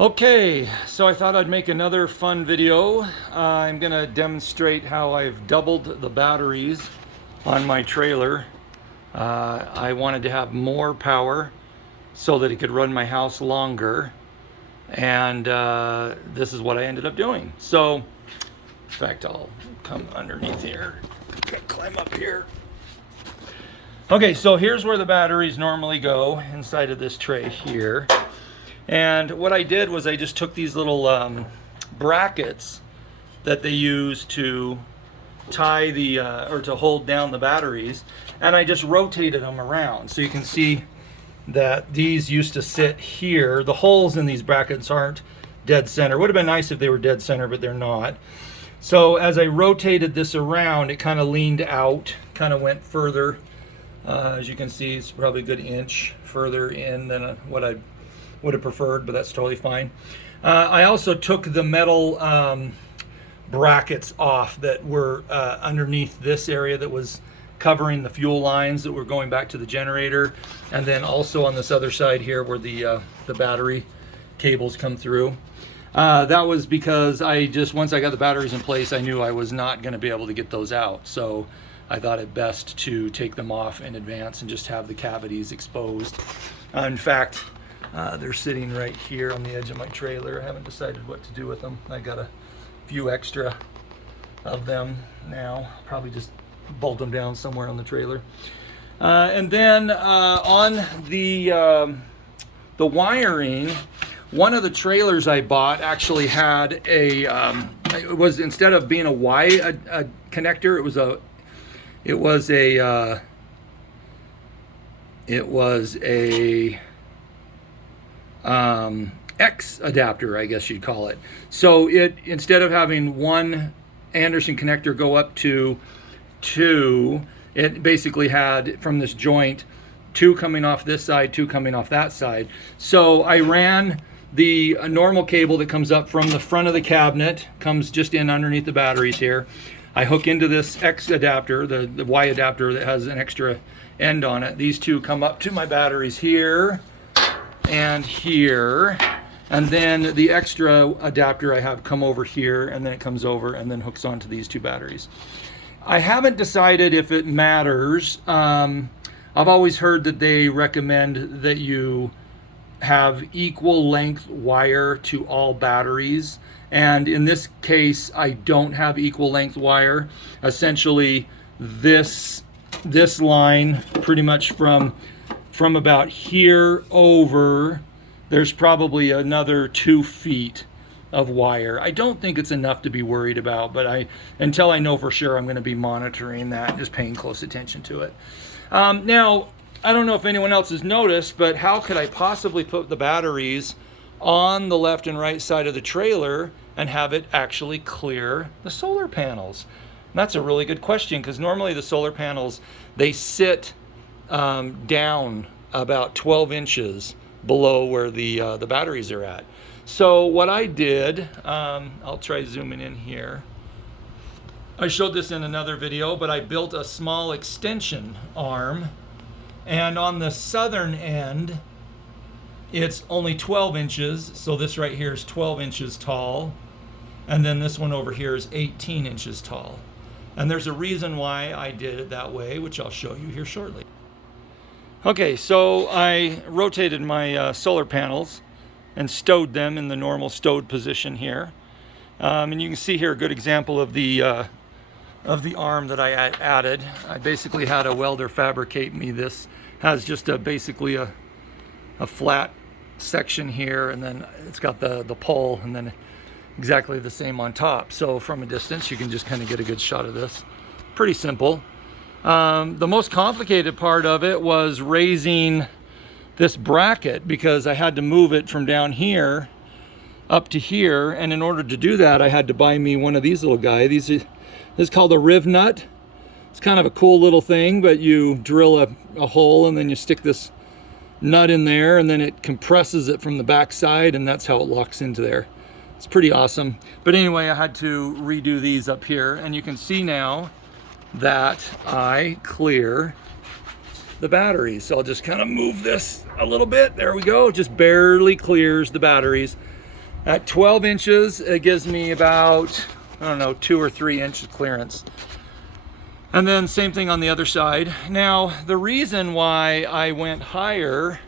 Okay, so I thought I'd make another fun video. I'm gonna demonstrate how I've doubled the batteries on my trailer. I wanted to have more power so that it could run my house longer, and this is what I ended up doing. So, in fact, I'll come underneath here, climb up here. Okay, so here's where the batteries normally go, inside of this tray here. And what I did was I just took these little brackets that they use to tie the, or to hold down the batteries, and I just rotated them around. So you can see that these used to sit here. The holes in these brackets aren't dead center. Would have been nice if they were dead center, but they're not. So as I rotated this around, it kind of leaned out, kind of went further. As you can see, it's probably a good inch further in than what I would have preferred, but that's totally fine. I also took the metal brackets off that were underneath this area that was covering the fuel lines that were going back to the generator, and then also on this other side here where the battery cables come through. That was because once I got the batteries in place, I knew I was not going to be able to get those out. So I thought it best to take them off in advance and just have the cavities exposed. In fact, they're sitting right here on the edge of my trailer. I haven't decided what to do with them. I got a few extra of them now. Probably just bolt them down somewhere on the trailer. And then on the wiring, one of the trailers I bought actually had a, it was, instead of being a Y connector, it was a X adapter, I guess you'd call it. So it, instead of having one Anderson connector go up to two, it basically had from this joint two coming off this side, two coming off that side. So I ran the normal cable that comes up from the front of the cabinet, comes just in underneath the batteries here. I hook into this X adapter, the Y adapter that has an extra end on it. These two come up to my batteries here and here, and then the extra adapter I have come over here, and then it comes over and then hooks onto these two batteries. I haven't decided if it matters. I've always heard that they recommend that you have equal length wire to all batteries, and in this case I don't have equal length wire. Essentially this line, pretty much from about here over, there's probably another 2 feet of wire. I don't think it's enough to be worried about, but until I know for sure, I'm going to be monitoring that, just paying close attention to it. Now, I don't know if anyone else has noticed, but how could I possibly put the batteries on the left and right side of the trailer and have it actually clear the solar panels? And that's a really good question, because normally the solar panels, they sit down about 12 inches below where the batteries are at. So what I did, I'll try zooming in here. I showed this in another video, but I built a small extension arm, and on the southern end it's only 12 inches, so this right here is 12 inches tall, and then this one over here is 18 inches tall. And there's a reason why I did it that way, which I'll show you here shortly. Okay, so I rotated my solar panels and stowed them in the normal stowed position here. And you can see here a good example of the arm that I added. I basically had a welder fabricate me this. Has just basically a flat section here, and then it's got the pole, and then exactly the same on top. So from a distance you can just kind of get a good shot of this. Pretty simple. The most complicated part of it was raising this bracket, because I had to move it from down here up to here, and in order to do that I had to buy me one of these little guys. This is called a riv nut. It's kind of a cool little thing, but you drill a hole and then you stick this nut in there, and then it compresses it from the back side, and that's how it locks into there. It's pretty awesome. But anyway, I had to redo these up here, and you can see now that I clear the batteries. So I'll just kind of move this a little bit. There we go. It just barely clears the batteries. At 12 inches, it gives me about, I don't know, 2 or 3 inches clearance. And then same thing on the other side. Now, the reason why I went higher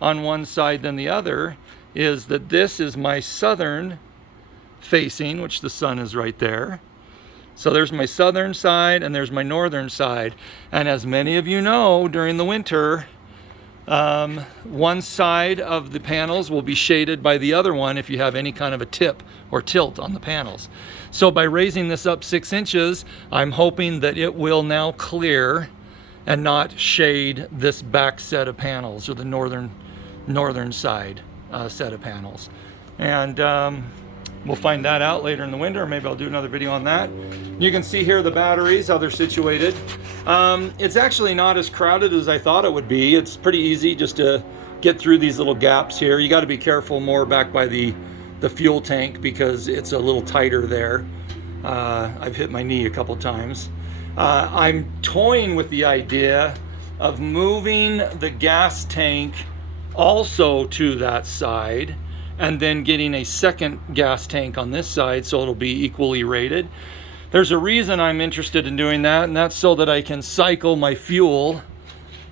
on one side than the other is that this is my southern facing, which the sun is right there. So there's my southern side and there's my northern side. And as many of you know, during the winter, one side of the panels will be shaded by the other one if you have any kind of a tip or tilt on the panels. So by raising this up 6 inches, I'm hoping that it will now clear and not shade this back set of panels, or the northern side set of panels. And we'll find that out later in the winter. Maybe I'll do another video on that. You can see here the batteries, how they're situated. It's actually not as crowded as I thought it would be. It's pretty easy just to get through these little gaps here. You got to be careful more back by the fuel tank because it's a little tighter there. I've hit my knee a couple times. I'm toying with the idea of moving the gas tank also to that side, and then getting a second gas tank on this side so it'll be equally rated. There's a reason I'm interested in doing that, and that's so that I can cycle my fuel.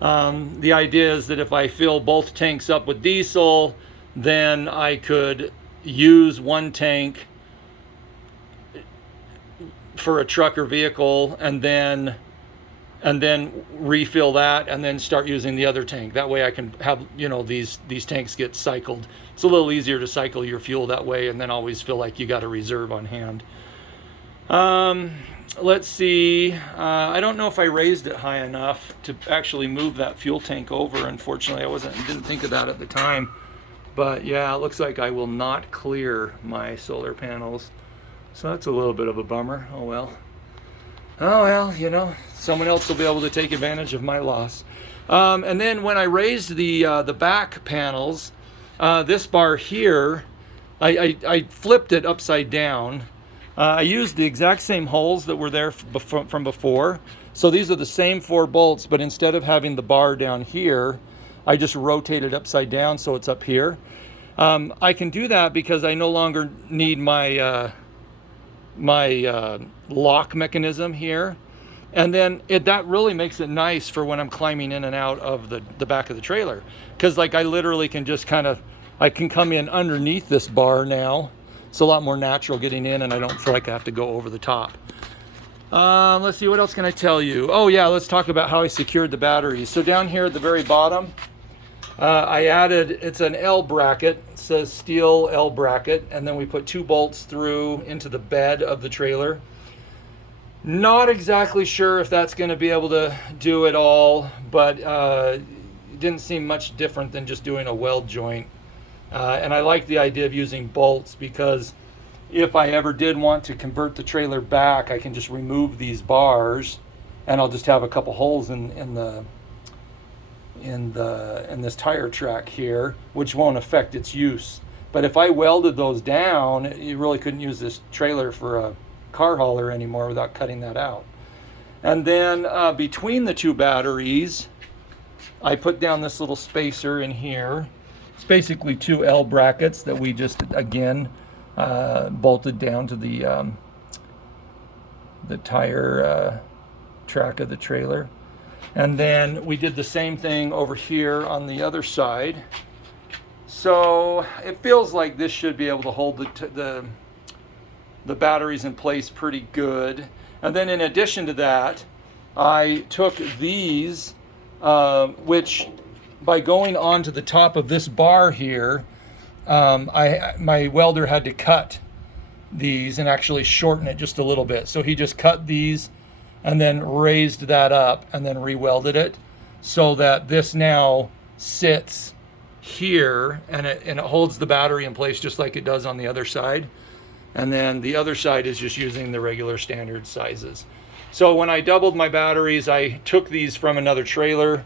The idea is that if I fill both tanks up with diesel, then I could use one tank for a truck or vehicle and then refill that and then start using the other tank. That way I can have, these tanks get cycled. It's a little easier to cycle your fuel that way and then always feel like you got a reserve on hand. Let's see. I don't know if I raised it high enough to actually move that fuel tank over. Unfortunately, didn't think of that at the time. But yeah, it looks like I will not clear my solar panels. So that's a little bit of a bummer. Oh well. Oh well, someone else will be able to take advantage of my loss. And then when I raised the back panels, this bar here, I flipped it upside down. I used the exact same holes that were there from before. So these are the same 4 bolts, but instead of having the bar down here, I just rotated upside down so it's up here. I can do that because I no longer need my lock mechanism here, and then that really makes it nice for when I'm climbing in and out of the back of the trailer, because like I literally can just I can come in underneath this bar now. It's a lot more natural getting in, and I don't feel like I have to go over the top. Let's see, what else can I tell you? Oh yeah, let's talk about how I secured the batteries. So down here at the very bottom, I added, it's an L bracket. It says steel L bracket, and then we put 2 bolts through into the bed of the trailer. Not exactly sure if that's going to be able to do it all, but it didn't seem much different than just doing a weld joint. And I like the idea of using bolts because if I ever did want to convert the trailer back, I can just remove these bars, and I'll just have a couple holes in this tire track here, which won't affect its use. But if I welded those down, you really couldn't use this trailer for a car hauler anymore without cutting that out. And then between the 2 batteries, I put down this little spacer in here. It's basically 2 L brackets that we just again bolted down to the tire track of the trailer. And then we did the same thing over here on the other side. So it feels like this should be able to hold the batteries in place pretty good. And then in addition to that, I took these, which by going onto the top of this bar here, my welder had to cut these and actually shorten it just a little bit. So he just cut these and then raised that up and then re-welded it so that this now sits here and it holds the battery in place just like it does on the other side. And then the other side is just using the regular standard sizes. So when I doubled my batteries, I took these from another trailer,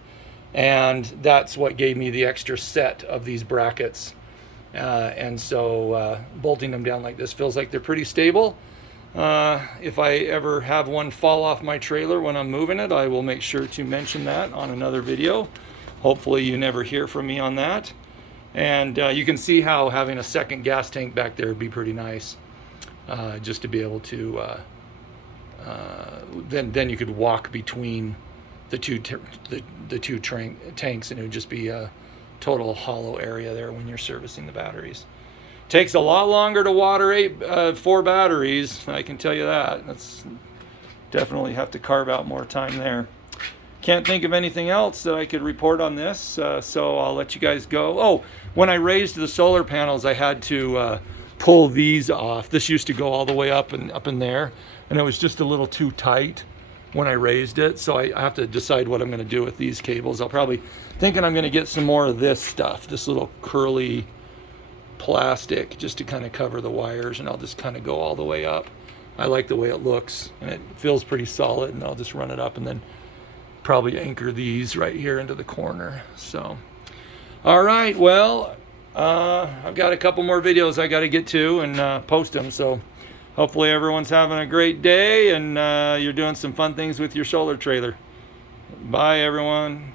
and that's what gave me the extra set of these brackets. And so bolting them down like this feels like they're pretty stable. If I ever have one fall off my trailer when I'm moving it, I will make sure to mention that on another video. Hopefully you never hear from me on that. And you can see how having a second gas tank back there would be pretty nice, just to be able to then you could walk between the two tanks, and it would just be a total hollow area there when you're servicing the batteries. Takes a lot longer to water 4 batteries, I can tell you that. That's definitely have to carve out more time there. Can't think of anything else that I could report on this, so I'll let you guys go. Oh, when I raised the solar panels, I had to pull these off. This used to go all the way up in there, and it was just a little too tight when I raised it, so I have to decide what I'm going to do with these cables. I'll probably thinking I'm going to get some more of this stuff, this little curly plastic, just to kind of cover the wires, and I'll just kind of go all the way up. I like the way it looks, and it feels pretty solid, and I'll just run it up and then probably anchor these right here into the corner. So, all right, well, I've got a couple more videos I got to get to and post them, so hopefully everyone's having a great day, and you're doing some fun things with your solar trailer. Bye, everyone.